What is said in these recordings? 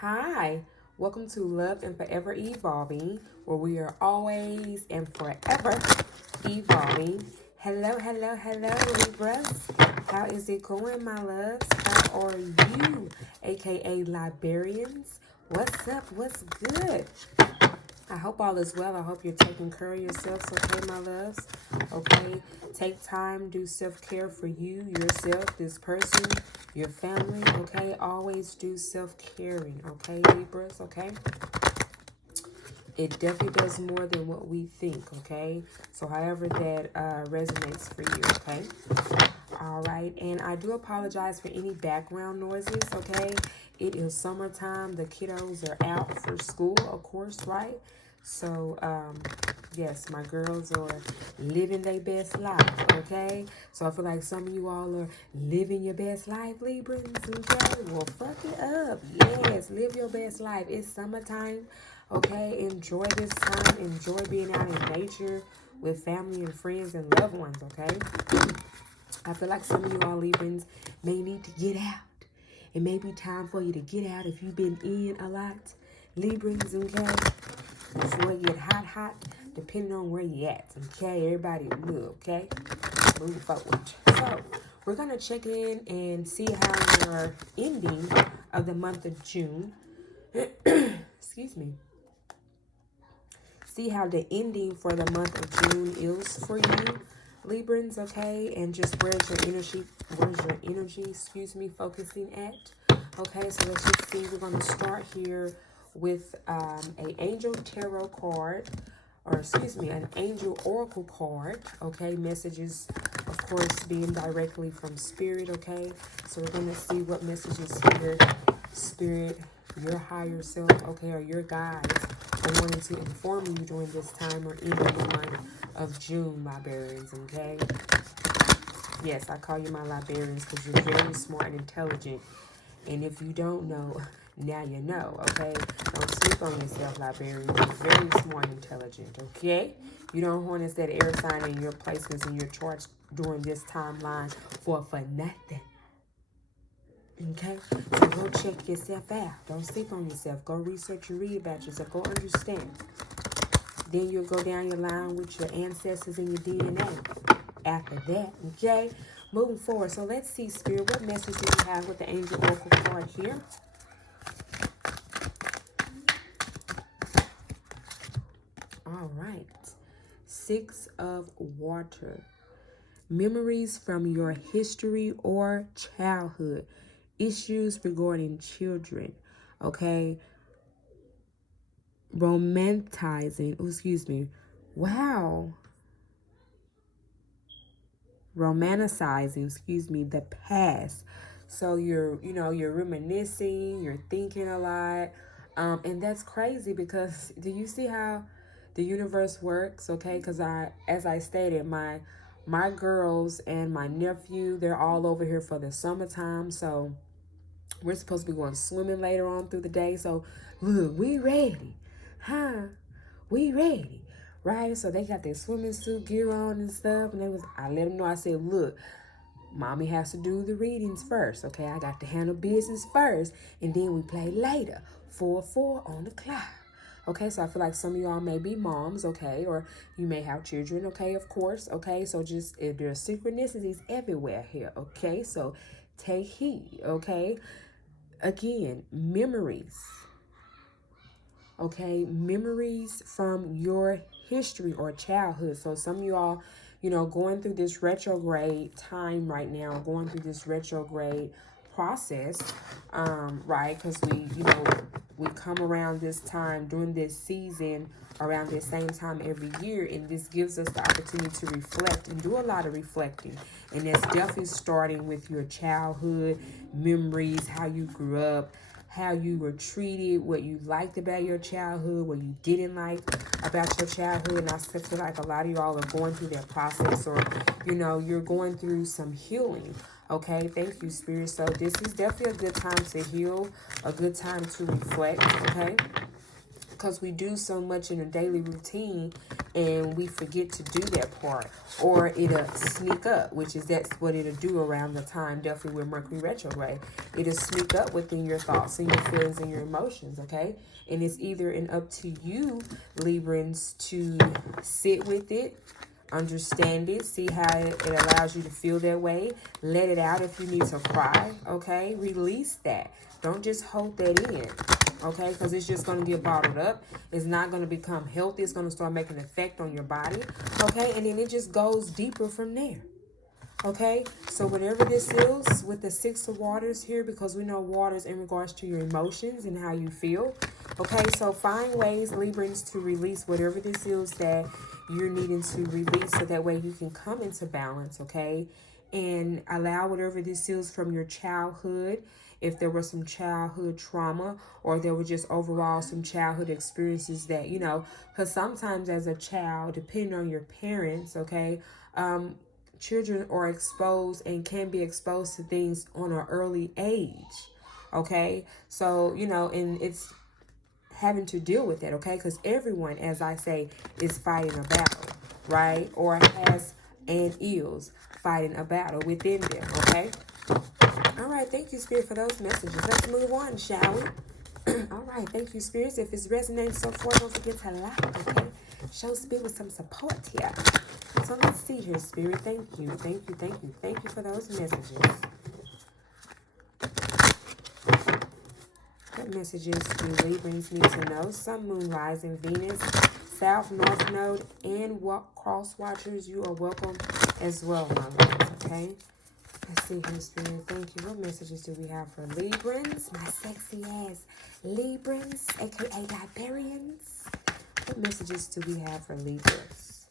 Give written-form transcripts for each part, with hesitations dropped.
Hi, welcome to Love and Forever Evolving, where we are always and forever evolving. Hello, hello, hello, Libras. How is it going, my loves? How are you, aka Liberians? What's up? What's good? I hope all is well. I hope you're taking care of yourselves, okay, my loves? Okay, take time, do self-care for you, yourself, this person, your family, okay? Always do self-caring, okay, Libras, okay? It definitely does more than what we think, okay? So however that resonates for you, okay? All right, and I do apologize for any background noises, okay? It is summertime. The kiddos are out for school, of course, right? So, yes, my girls are living their best life, okay? So I feel like some of you all are living your best life, Librans, okay? Well, fuck it up. Yes, live your best life. It's summertime, okay? Enjoy this time. Enjoy being out in nature with family and friends and loved ones, okay? I feel like some of you all Librans may need to get out. It may be time for you to get out if you've been in a lot. Librans, okay? Before it get hot, depending on where you at. Okay, everybody move, okay? Move forward. So, we're going to check in and see how your ending of the month of June, excuse me, see how the ending for the month of June is for you, Librans, okay? And just where's your energy, focusing at? Okay, so let's just see. We're going to start here with an angel tarot card, or excuse me, an angel oracle card, okay? Messages, of course, being directly from Spirit, okay? So we're going to see what messages here, Spirit, your higher self, okay, or your guides are wanting to inform you during this time or in the month of June, Liberians, okay? Yes, I call you my Liberians because you're very smart and intelligent. And if you don't know, now you know, okay? Don't sleep on yourself, Liberians. You're very smart and intelligent, okay? You don't harness that air sign in your placements in your charts during this timeline for nothing. Okay, so go check yourself out. Don't sleep on yourself. Go research and read about yourself. Go understand. Then you'll go down your line with your ancestors and your DNA. After that, okay? Moving forward. So let's see, Spirit, what message do you have with the Angel Oracle card here? All right. Six of Water. Memories from your history or childhood. Issues regarding children, okay? Romanticizing, romanticizing, the past. So you're reminiscing, you're thinking a lot. And that's crazy because do you see how the universe works? Okay, because as I stated, my girls and my nephew, they're all over here for the summertime. So we're supposed to be going swimming later on through the day. So, look, we ready. Huh? We ready. Right? So they got their swimming suit gear on and stuff. And I let them know, I said, look, mommy has to do the readings first. Okay, I got to handle business first. And then we play later. 4 on the clock. Okay, so I feel like some of y'all may be moms, okay, or you may have children, okay, of course, okay, so just there's synchronicities everywhere here, okay, so take heed, okay. Again, memories, okay, memories from your history or childhood. So some of y'all, going through this retrograde time right now, going through this retrograde process, right? Because we come around this time during this season around this same time every year, and this gives us the opportunity to reflect and do a lot of reflecting. And it's definitely starting with your childhood memories, how you grew up, how you were treated, what you liked about your childhood, what you didn't like about your childhood. And I feel like a lot of y'all are going through that process, or you're going through some healing. Okay, thank you, Spirit. So this is definitely a good time to heal, a good time to reflect, okay? Because we do so much in a daily routine, and we forget to do that part, or it'll sneak up, that's what it'll do around the time, definitely with Mercury retrograde. It'll sneak up within your thoughts and your feelings and your emotions, okay? And it's either up to you, Librans, to sit with it, understand it, see how it allows you to feel that way. Let it out if you need to cry, okay? Release that. Don't just hold that in, okay? Because it's just going to get bottled up. It's not going to become healthy. It's going to start making an effect on your body, okay? And then it just goes deeper from there, okay? So whatever this is with the Six of Waters here, because we know waters in regards to your emotions and how you feel, okay? So find ways, Librans, to release whatever this is that you're needing to release, so that way you can come into balance, okay? And allow whatever this is from your childhood, if there was some childhood trauma, or there were just overall some childhood experiences that, you know, because sometimes as a child, depending on your parents, okay, children are exposed and can be exposed to things on an early age, okay? So, you know, and it's having to deal with that, okay? Because everyone, as I say, is fighting a battle, right? Or has and is fighting a battle within them, okay? All right, thank you, Spirit, for those messages. Let's move on, shall we? All right, thank you, Spirits. If it's resonating so far, don't forget to like, okay? Show Spirit with some support here. So let's see here, Spirit. Thank you, thank you, thank you. Thank you for those messages. What messages do Librans need to know? Sun, Moon, Rising, Venus, South, North Node, and Cross Watchers, you are welcome as well, my lords, okay? Let's see here, Spirit. Thank you. What messages do we have for Librans? My sexy ass Librans, aka Liberians. What messages do we have for Libras?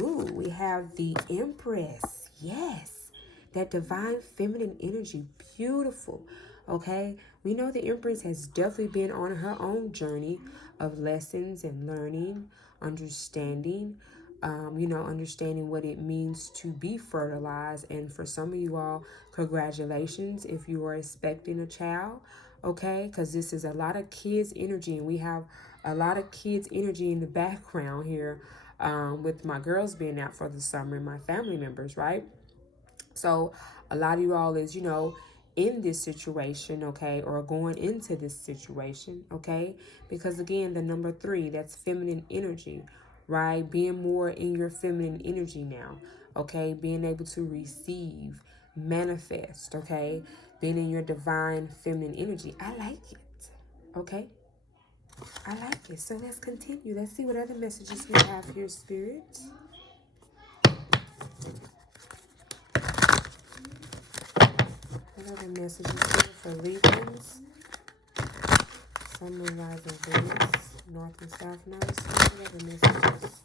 Ooh, we have the Empress. Yes. That divine feminine energy. Beautiful. Okay. We know the Empress has definitely been on her own journey of lessons and learning, understanding. You know, understanding what it means to be fertilized. And for some of you all, congratulations if you are expecting a child, okay? Because this is a lot of kids' energy, and we have a lot of kids' energy in the background here with my girls being out for the summer and my family members, right? So a lot of you all is, you know, in this situation, okay, or going into this situation, okay? Because again, the number 3, that's feminine energy, right? Being more in your feminine energy now, okay? Being able to receive, manifest, okay? Being in your divine feminine energy. I like it, okay? I like it. So let's continue. Let's see what other messages we have here, Spirit. What other messages here for Librans? Sun, Moon, Rising, Venus, North and South Nodes. What other messages?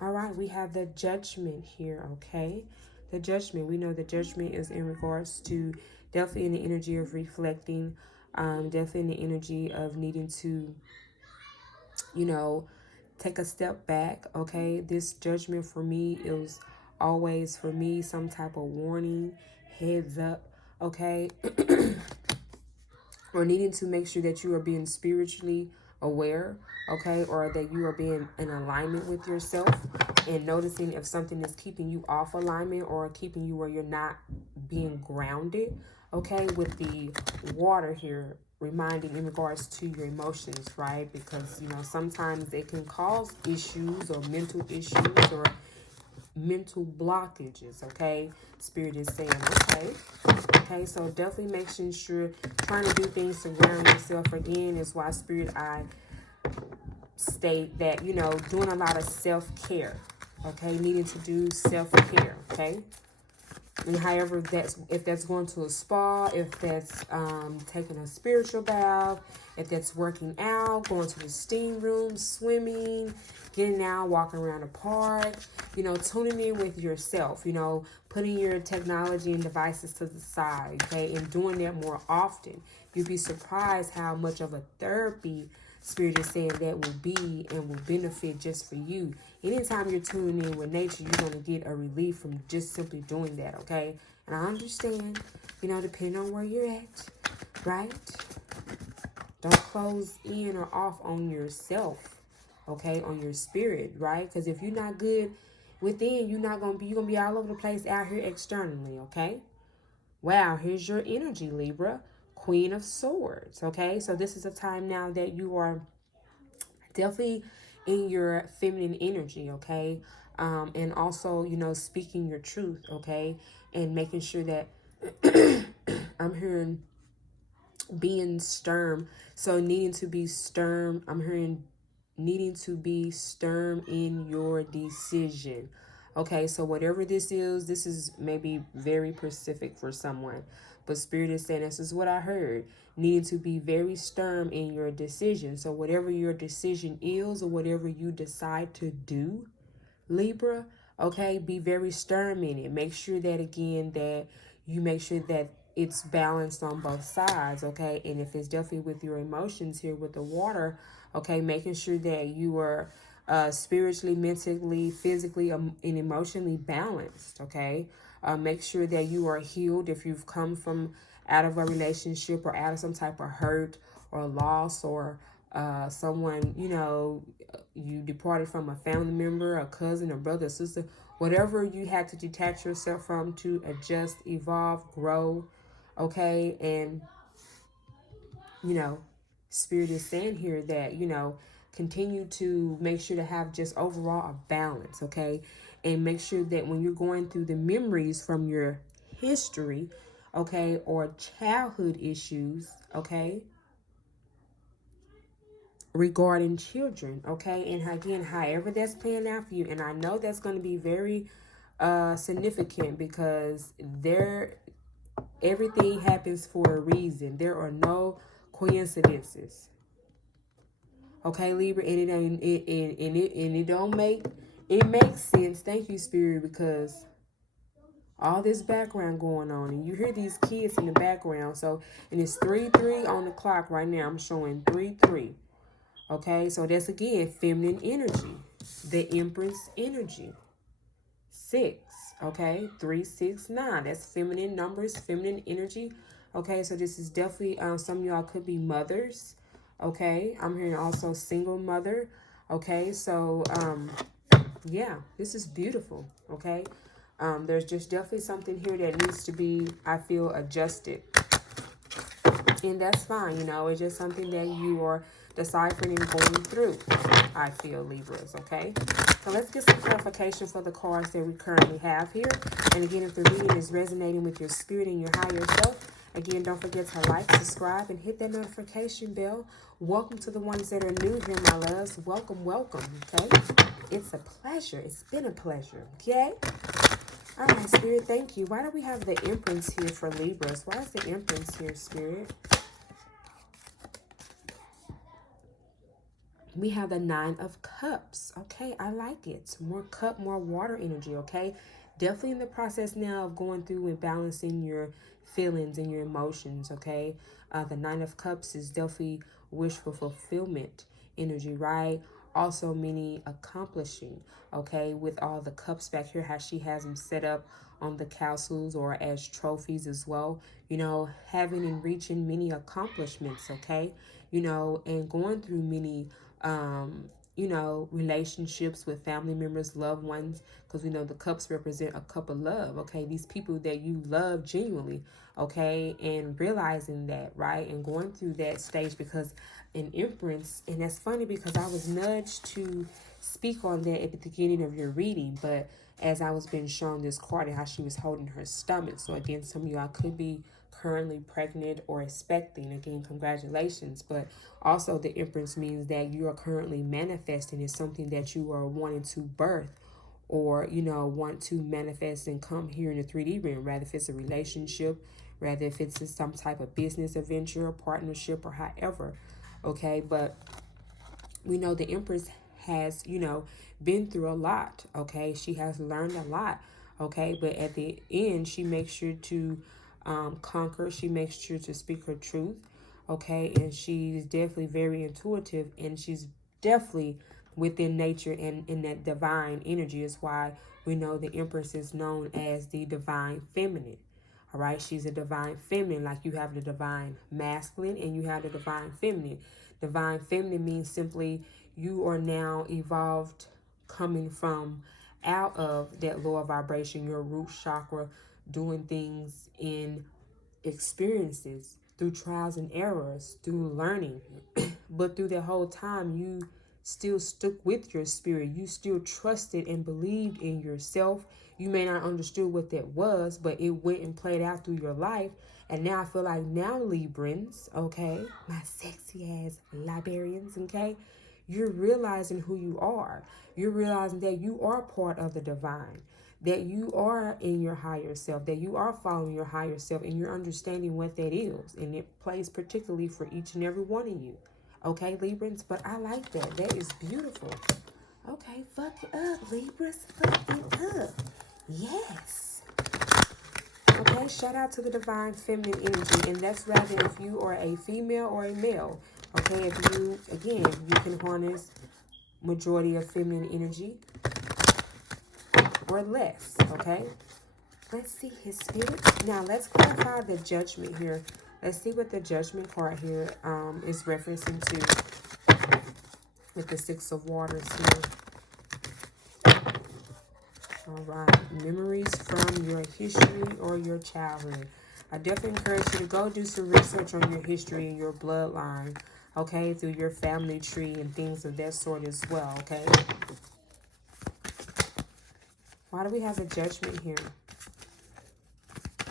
All right, we have the Judgment here, okay? The Judgment, we know the Judgment is in regards to definitely in the energy of reflecting, definitely in the energy of needing to, you know, take a step back, okay? This Judgment for me is always, for me, some type of warning, heads up, okay? Or needing to make sure that you are being spiritually aware, okay? Or that you are being in alignment with yourself, and noticing if something is keeping you off alignment or keeping you where you're not being grounded, okay? With the water here, reminding in regards to your emotions, right? Because, you know, sometimes it can cause issues or mental issues or mental blockages, okay? Spirit is saying, okay, so definitely making sure, trying to do things to ground yourself. Again, is why, Spirit, I state that, you know, doing a lot of self-care, okay? Needing to do self-care, okay? And however that's, if that's going to a spa, if that's taking a spiritual bath, if that's working out, going to the steam room, swimming, getting out, walking around the park, you know, tuning in with yourself, you know, putting your technology and devices to the side, okay, and doing that more often. You'd be surprised how much of a therapy, Spirit is saying, that will be and will benefit just for you. Anytime you're tuning in with nature, you're going to get a relief from just simply doing that, okay? And I understand, you know, depending on where you're at, right? Don't close in or off on yourself, okay, on your spirit, right? Because if you're not good within, you're gonna be all over the place out here externally, okay? Wow, here's your energy, Libra. Queen of Swords, okay? So this is a time now that you are definitely in your feminine energy, okay? And also, speaking your truth, okay? And making sure that I'm hearing being stern. So needing to be stern. I'm hearing needing to be stern in your decision. Okay, so whatever this is maybe very specific for someone. But Spirit is saying, this is what I heard. Needing to be very stern in your decision. So whatever your decision is or whatever you decide to do, Libra, okay, be very stern in it. Make sure that, again, that you make sure that it's balanced on both sides, okay? And if it's definitely with your emotions here with the water, okay, making sure that you are spiritually, mentally, physically, and emotionally balanced, okay? Make sure that you are healed if you've come from out of a relationship or out of some type of hurt or loss, or someone, you departed from a family member, a cousin, a brother, a sister, whatever you had to detach yourself from to adjust, evolve, grow, okay? And, Spirit is saying here that, continue to make sure to have just overall a balance, okay? And make sure that when you're going through the memories from your history, okay, or childhood issues, okay, regarding children, okay? And again, however that's playing out for you, and I know that's going to be very significant because everything happens for a reason. There are no coincidences, okay, Libra? And it makes sense. Thank you, Spirit, because all this background going on, and you hear these kids in the background. So, and it's 3-3 on the clock right now. I'm showing 3-3. Okay, so that's, again, feminine energy, the Empress energy. 6, okay, 3, 6, 9. That's feminine numbers, feminine energy. Okay, so this is definitely, some of y'all could be mothers. Okay, I'm hearing also single mother. Okay, so, yeah, this is beautiful. Okay, there's just definitely something here that needs to be, I feel, adjusted. And that's fine, it's just something that you are deciphering and going through, I feel, Libras, okay? So let's get some clarification for the cards that we currently have here. And again, if the reading is resonating with your spirit and your higher self, again, don't forget to like, subscribe, and hit that notification bell. Welcome to the ones that are new here, my loves. Welcome, welcome, okay? It's a pleasure. It's been a pleasure, okay? All right, Spirit, thank you. Why do we have the Empress here for Libras? Why is the Empress here, Spirit? We have the 9 of Cups. Okay, I like it. More cup, more water energy, okay? Definitely in the process now of going through and balancing your feelings and your emotions, okay? The 9 of Cups is definitely wishful fulfillment energy, right? Also meaning accomplishing, okay? With all the cups back here, how she has them set up on the castles or as trophies as well. Having and reaching many accomplishments, okay? And going through many relationships with family members, loved ones, because we know the cups represent a cup of love, okay? These people that you love genuinely, okay? And realizing that, right? And going through that stage, because an Empress, and that's funny because I was nudged to speak on that at the beginning of your reading, but as I was being shown this card and how she was holding her stomach. So again, some of y'all could be currently pregnant or expecting. Again, congratulations. But also the Empress means that you are currently manifesting is something that you are wanting to birth or, want to manifest and come here in the 3D realm, rather if it's a relationship, rather if it's some type of business adventure or partnership or however, okay? But we know the Empress has, been through a lot, okay? She has learned a lot, okay? But at the end, she makes sure to conquer. She makes sure to speak her truth, okay? And she's definitely very intuitive, and she's definitely within nature and in that divine energy is why we know the Empress is known as the divine feminine. All right, she's a divine feminine, like you have the divine masculine and you have the divine feminine. Divine feminine means simply you are now evolved, coming from out of that lower vibration, your root chakra, doing things in experiences, through trials and errors, through learning. But through that whole time, you still stuck with your spirit. You still trusted and believed in yourself. You may not understood what that was, but it went and played out through your life. And now I feel like now Librans, okay, my sexy ass librarians, okay, you're realizing who you are. You're realizing that you are part of the divine, that you are in your higher self, that you are following your higher self, and you're understanding what that is. And it plays particularly for each and every one of you. Okay, Librans? But I like that. That is beautiful. Okay, fuck it up, Libras. Fuck it up. Yes. Okay, shout out to the divine feminine energy. And that's rather if you are a female or a male. Okay, if you, again, you can harness majority of feminine energy or less, okay? Let's see his spirit. Now, let's clarify the judgment here. Let's see what the judgment card here is referencing to with the Six of Waters here. All right. Memories from your history or your childhood. I definitely encourage you to go do some research on your history and your bloodline, okay, through your family tree and things of that sort as well, okay? Why do we have a judgment here?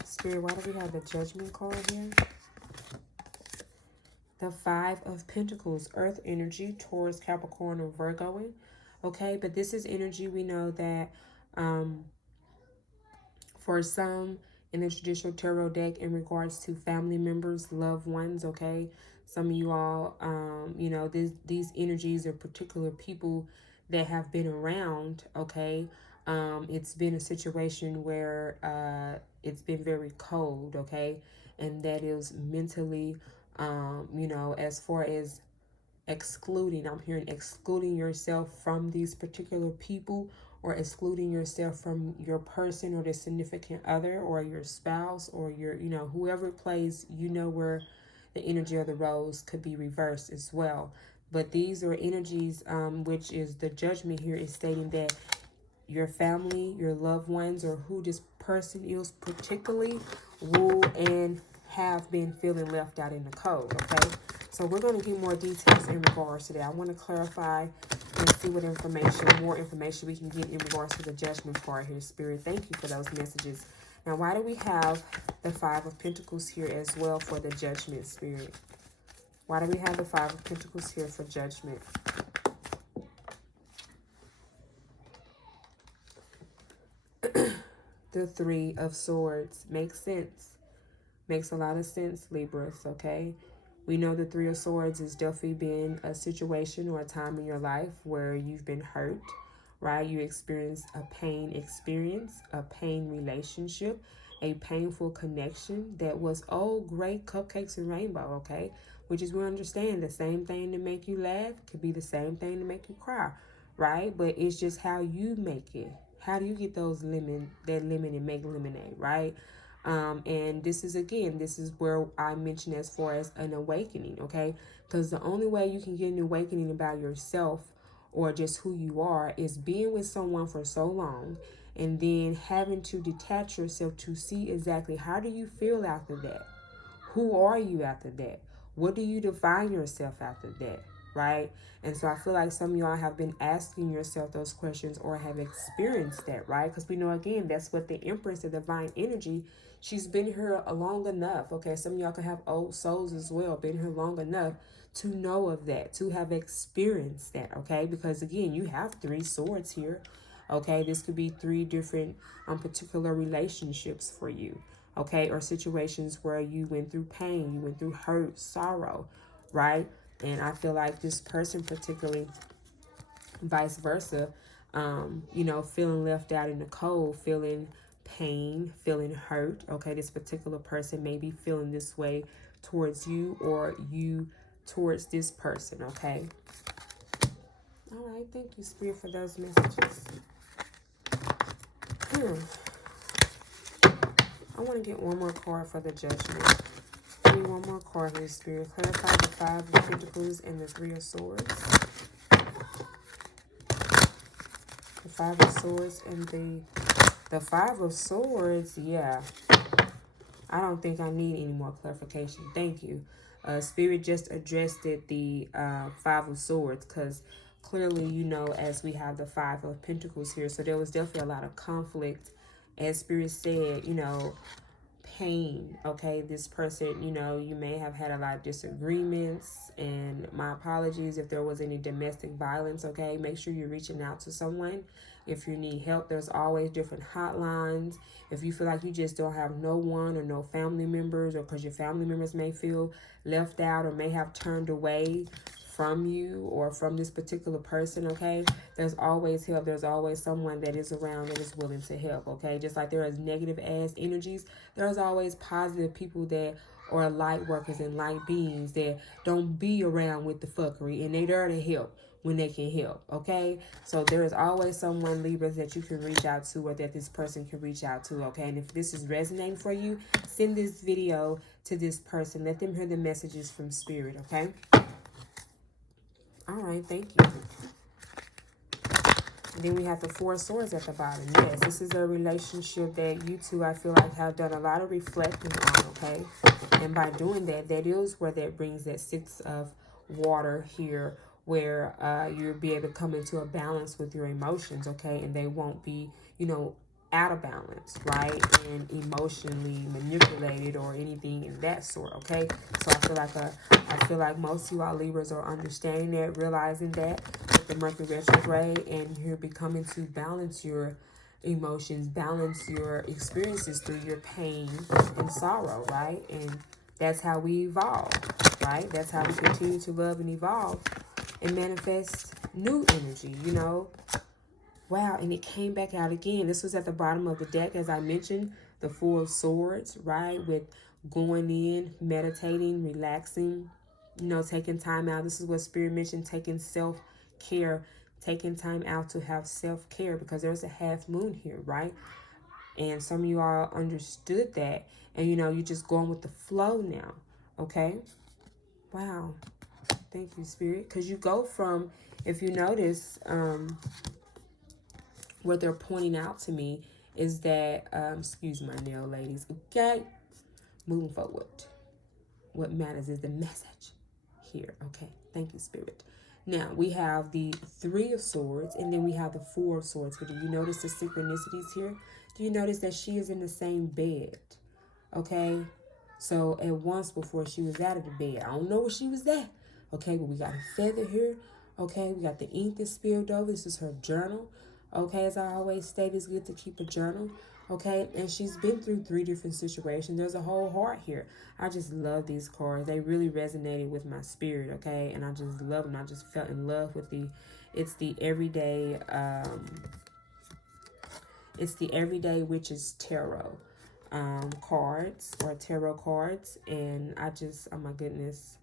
Spirit, why do we have the judgment card here? The Five of Pentacles, Earth energy, Taurus, Capricorn, or Virgo. Okay, but this is energy we know that for some in the traditional tarot deck in regards to family members, loved ones, okay? Some of you all, you know, these energies are particular people that have been around, okay? It's been a situation where it's been very cold, okay? And that is mentally, you know, as far as excluding, I'm hearing excluding yourself from these particular people, or excluding yourself from your person or the significant other or your spouse or your, you know, whoever plays, you know, where the energy of the rose could be reversed as well. But these are energies, which is the judgment here is stating that your family, your loved ones, or who this person is particularly will and have been feeling left out in the cold, okay? So we're going to get more details in regards to that. I want to clarify and see what more information we can get in regards to the judgment part here, Spirit. Thank you for those messages. Now, why do we have the Five of Pentacles here as well for the judgment, Spirit? Why do we have the Five of Pentacles here for judgment? The Three of Swords makes sense. Makes a lot of sense, Libras, okay? We know the Three of Swords has definitely been a situation or a time in your life where you've been hurt, right? You experienced a pain experience, a pain relationship, a painful connection that was, oh, great cupcakes and rainbow, okay? Which is, we understand the same thing to make you laugh could be the same thing to make you cry, right? But it's just how you make it. How do you get those lemon and make lemonade, right? And this is, again, this is where I mentioned as far as an awakening, okay? Because the only way you can get an awakening about yourself or just who you are is being with someone for so long and then having to detach yourself to see exactly how do you feel after that? Who are you after that? What do you define yourself after that, right? And so I feel like some of y'all have been asking yourself those questions or have experienced that, right? Because we know, again, that's what the Empress, the divine energy, she's been here long enough, okay? Some of y'all can have old souls as well, been here long enough to know of that, to have experienced that, okay? Because, again, you have three swords here, okay? This could be three different particular relationships for you, okay? Or situations where you went through pain, you went through hurt, sorrow, right? And I feel like this person particularly, vice versa, you know, feeling left out in the cold, feeling pain, feeling hurt, okay? This particular person may be feeling this way towards you or you towards this person, okay? All right, thank you, Spirit, for those messages. I want to get one more card for the Judgment. Give me one more card here, Spirit. Clarify the Five of Pentacles and the Three of Swords. The Five of Swords and the Five of Swords. Yeah. I don't think I need any more clarification. Thank you. Spirit just addressed it, the Five of Swords, because clearly, you know, as we have the Five of Pentacles here, so there was definitely a lot of conflict. As Spirit said, you know, pain, okay? This person, you know, you may have had a lot of disagreements, and my apologies if there was any domestic violence, okay? Make sure you're reaching out to someone. If you need help, there's always different hotlines. If you feel like you just don't have no one or no family members, or because your family members may feel left out or may have turned away from you or from this particular person, okay? There's always help. There's always someone that is around that is willing to help, okay? Just like there is negative ass energies, there's always positive people that are light workers and light beings that don't be around with the fuckery, and they there to help when they can help, okay? So there is always someone, Libras, that you can reach out to, or that this person can reach out to, okay? And if this is resonating for you, send this video to this person. Let them hear the messages from Spirit, okay? All right, thank you. And then we have the Four of Swords at the bottom. Yes, this is a relationship that you two, I feel like, have done a lot of reflecting on, okay? And by doing that, that is where that brings that Six of Water here, where you'll be able to come into a balance with your emotions, okay? And they won't be, you know, out of balance, right? And emotionally manipulated or anything in that sort, okay? So I feel like most of you all Libras are understanding that, realizing that with the Mercury retrograde, and you're becoming to balance your emotions, balance your experiences through your pain and sorrow, right? And that's how we evolve, right? That's how we continue to love and evolve and manifest new energy, you know? Wow, and it came back out again. This was at the bottom of the deck, as I mentioned, the Four of Swords, right? With going in, meditating, relaxing, you know, taking time out. This is what Spirit mentioned, taking self-care, taking time out to have self-care, because there's a half moon here, right? And some of you all understood that, and, you know, you're just going with the flow now, okay? Wow. Thank you, Spirit. Because you go from, if you notice, what they're pointing out to me is that, excuse my nail, ladies, okay? Moving forward. What matters is the message here, okay? Thank you, Spirit. Now, we have the Three of Swords, and then we have the Four of Swords. But do you notice the synchronicities here? Do you notice that she is in the same bed, okay? So, at once before she was out of the bed. I don't know where she was at, okay? But we got a feather here, okay? We got the ink that spilled over. This is her journal. Okay, as I always state, it's good to keep a journal, okay? And she's been through 3 different situations. There's a whole heart here. I just love these cards. They really resonated with my spirit, okay? And I just love them. I just fell in love with it's the everyday witches tarot cards, or tarot cards. And oh my goodness.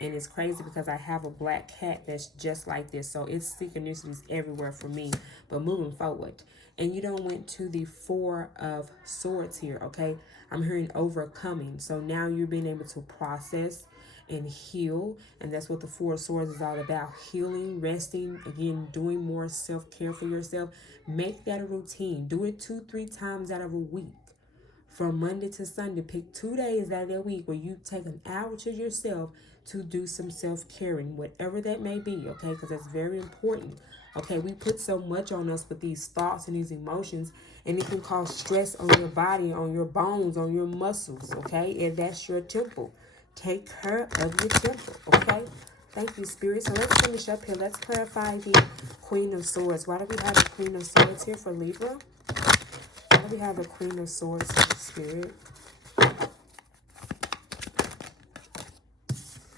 And it's crazy because I have a black cat that's just like this. So it's synchronicities everywhere for me. But moving forward. And you don't went to the Four of Swords here, okay? I'm hearing overcoming. So now you're being able to process and heal. And that's what the Four of Swords is all about. Healing, resting, again, doing more self-care for yourself. Make that a routine. Do it 2-3 times out of a week. From Monday to Sunday, pick 2 days out of that week where you take an hour to yourself to do some self-caring, whatever that may be, okay? Because that's very important, okay? We put so much on us with these thoughts and these emotions, and it can cause stress on your body, on your bones, on your muscles, okay? And that's your temple. Take care of your temple, okay? Thank you, Spirit. So let's finish up here. Let's clarify the Queen of Swords. Why do we have the Queen of Swords here for Libra? Why do we have the Queen of Swords here, Spirit?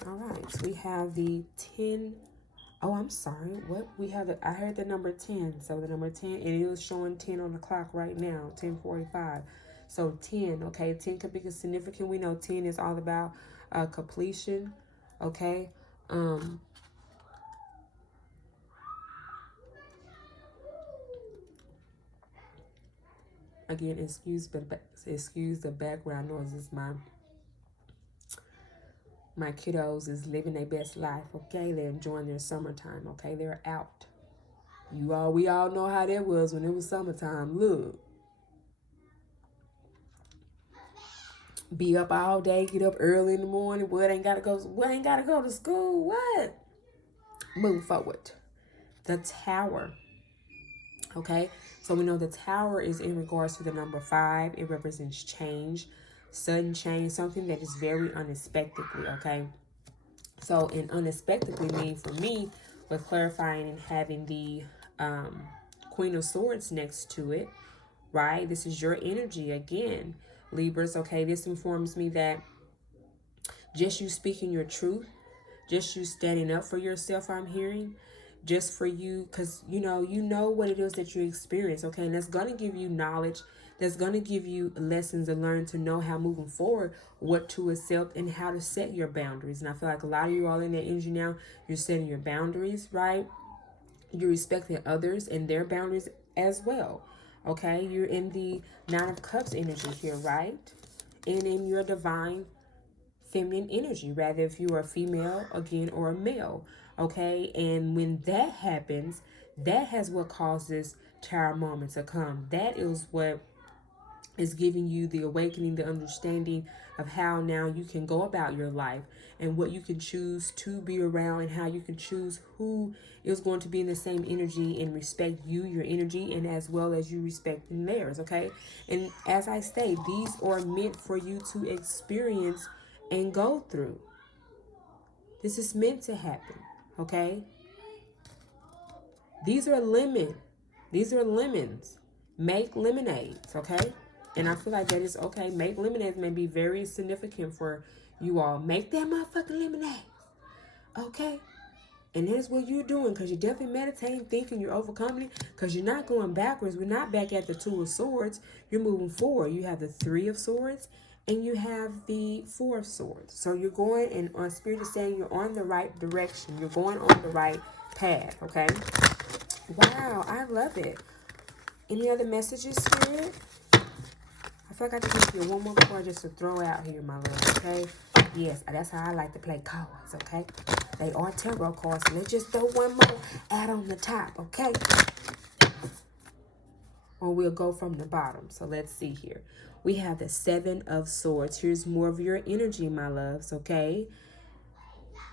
All right, so we have the 10. Oh, I'm sorry. What? I heard the number 10. So the number 10, and it was showing 10 on the clock right now, 10:45. So 10, okay? 10 could be significant. We know 10 is all about completion, okay? Again, excuse the background noises. My kiddos is living their best life. Okay, they're enjoying their summertime. Okay, they're out. We all know how that was when it was summertime. Look, be up all day, get up early in the morning. What ain't gotta go to school? What? Move forward. The Tower. Okay, so we know the Tower is in regards to the number 5. It represents change, sudden change, something that is very unexpectedly. Okay, so and unexpectedly mean for me with clarifying and having the Queen of Swords next to it, right? This is your energy again, Libras. Okay, this informs me that just you speaking your truth, just you standing up for yourself, I'm hearing, just for you, because you know what it is that you experience, okay? And that's going to give you knowledge, that's going to give you lessons to learn to know how moving forward, what to accept and how to set your boundaries. And I feel like a lot of you all in that energy now, you're setting your boundaries, right? You're respecting others and their boundaries as well, okay? You're in the 9 of Cups energy here, right? And in your divine feminine energy, rather if you are a female again or a male, okay? And when that happens, that has what causes Tower moment to come. That is what is giving you the awakening, the understanding of how now you can go about your life and what you can choose to be around and how you can choose who is going to be in the same energy and respect you, your energy, and as well as you respecting theirs, okay? And as I say, these are meant for you to experience and go through. This is meant to happen, okay? These are lemon. These are lemons. Make lemonades, okay? And I feel like that is okay. Make lemonades may be very significant for you all. Make that motherfucking lemonade, okay? And that's what you're doing, because you're definitely meditating, thinking, you're overcoming it, because you're not going backwards. We're not back at the 2 of Swords. You're moving forward. You have the 3 of Swords, and you have the 4 of Swords. So you're going, and on Spirit is saying you're on the right direction. You're going on the right path, okay? Wow, I love it. Any other messages, Spirit? I feel like I just give you one more card just to throw out here, my love, okay? Yes, that's how I like to play cards, okay? They are tarot cards, so let's just throw one more out on the top, okay? Or we'll go from the bottom. So let's see here. We have the 7 of Swords. Here's more of your energy, my loves, okay?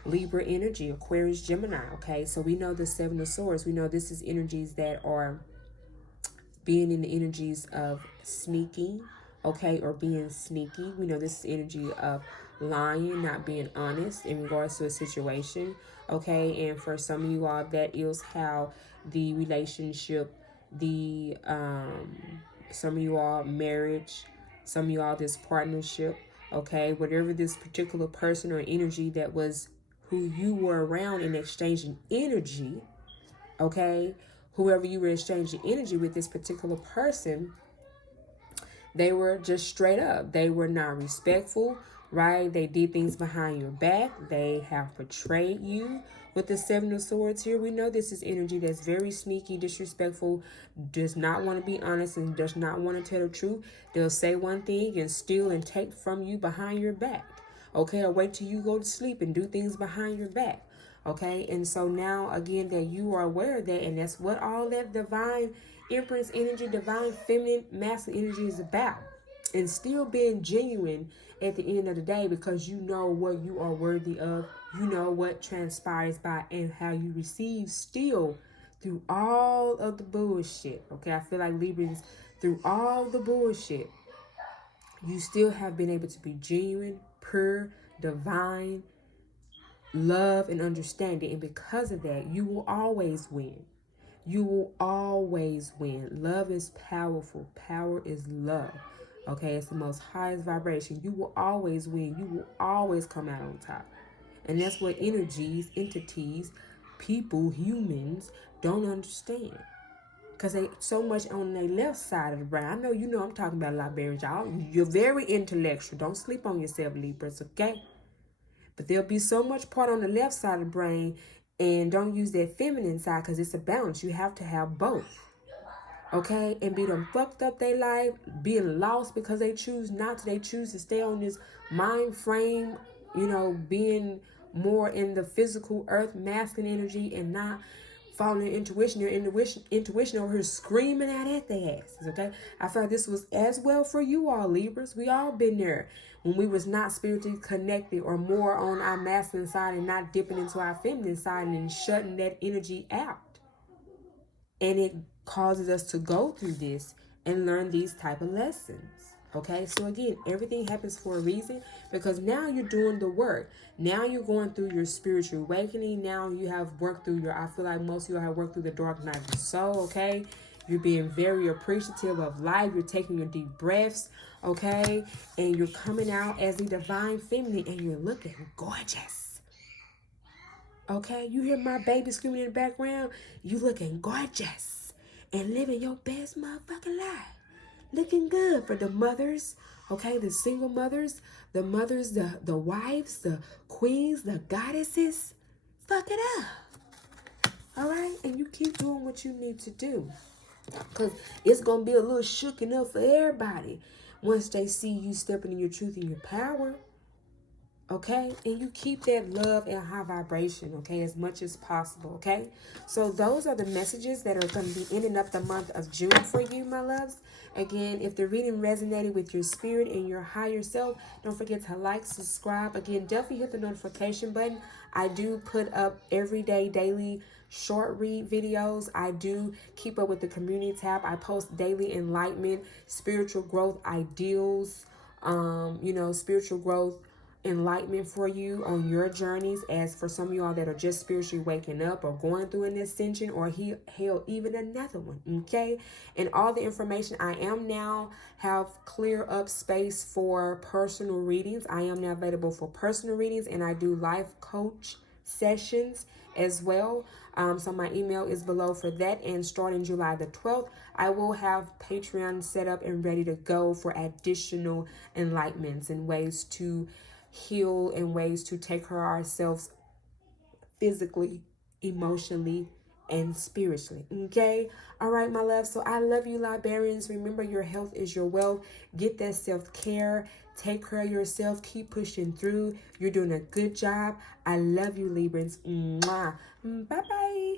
Libra energy, Aquarius, Gemini, okay? So we know the 7 of Swords. We know this is energies that are being in the energies of sneaking, okay, or being sneaky. We know this is energy of lying, not being honest in regards to a situation, okay? And for some of you all, that is how the relationship, the some of you all marriage, some of you all this partnership, okay, whatever this particular person or energy that was who you were around in exchanging energy, okay, whoever you were exchanging energy with, this particular person, they were just straight up. They were not respectful, right? They did things behind your back. They have betrayed you. With the 7 of Swords here, we know this is energy that's very sneaky, disrespectful, does not want to be honest, and does not want to tell the truth. They'll say one thing and steal and take from you behind your back, okay? Or wait till you go to sleep and do things behind your back. Okay, and so now again that you are aware of that, and that's what all that divine empress energy, divine feminine masculine energy is about. And still being genuine at the end of the day, because you know what you are worthy of, you know what transpires by and how you receive still through all of the bullshit. Okay, I feel like Librans, through all the bullshit, you still have been able to be genuine, pure, divine, love and understanding, and because of that, you will always win. You will always win. Love is powerful. Power is love. Okay, it's the most highest vibration. You will always win. You will always come out on top. And that's what energies, entities, people, humans don't understand. Because they so much on their left side of the brain. I know you know I'm talking about Liberians, y'all. You're very intellectual. Don't sleep on yourself, Libras, okay? But there'll be so much part on the left side of the brain, and don't use that feminine side because it's a balance. You have to have both. okay, and be them fucked up their life, being lost because they choose not to. They choose to stay on this mind frame, being more in the physical earth, masculine energy, and not following intuition. Your intuition over here screaming at their asses, okay? I feel like this was as well for you all, Libras. We all been there when we was not spiritually connected or more on our masculine side and not dipping into our feminine side and shutting that energy out. And it causes us to go through this and learn these type of lessons. Okay, so again, everything happens for a reason, because now you're doing the work. Now you're going through your spiritual awakening. Now you have worked through I feel like most of you have worked through the dark night of the soul, okay? You're being very appreciative of life. You're taking your deep breaths, okay? And you're coming out as the divine feminine and you're looking gorgeous. Okay, you hear my baby screaming in the background? You looking gorgeous and living your best motherfucking life. Looking good for the mothers, okay, the single mothers, the wives, the queens, the goddesses. Fuck it up. All right, and you keep doing what you need to do, because it's going to be a little shooken up for everybody once they see you stepping in your truth and your power. Okay, and you keep that love and high vibration, okay, as much as possible, okay? So those are the messages that are going to be ending up the month of June for you, my loves. Again, if the reading resonated with your spirit and your higher self, don't forget to like, subscribe. Again, definitely hit the notification button. I do put up everyday, daily short read videos. I do keep up with the community tab. I post daily enlightenment, spiritual growth ideals, spiritual growth enlightenment for you on your journeys, as for some of y'all that are just spiritually waking up or going through an ascension or hell, even another one, okay? And all the information, I am now have clear up space for personal readings. I am now available for personal readings, and I do life coach sessions as well. So my email is below for that. And starting July the 12th, I will have Patreon set up and ready to go for additional enlightenments and ways to heal and ways to take care of ourselves physically, emotionally, and spiritually. Okay? All right, my love. So I love you, Librarians. Remember, your health is your wealth. Get that self-care. Take care of yourself. Keep pushing through. You're doing a good job. I love you, Librans. Mwah. Bye-bye.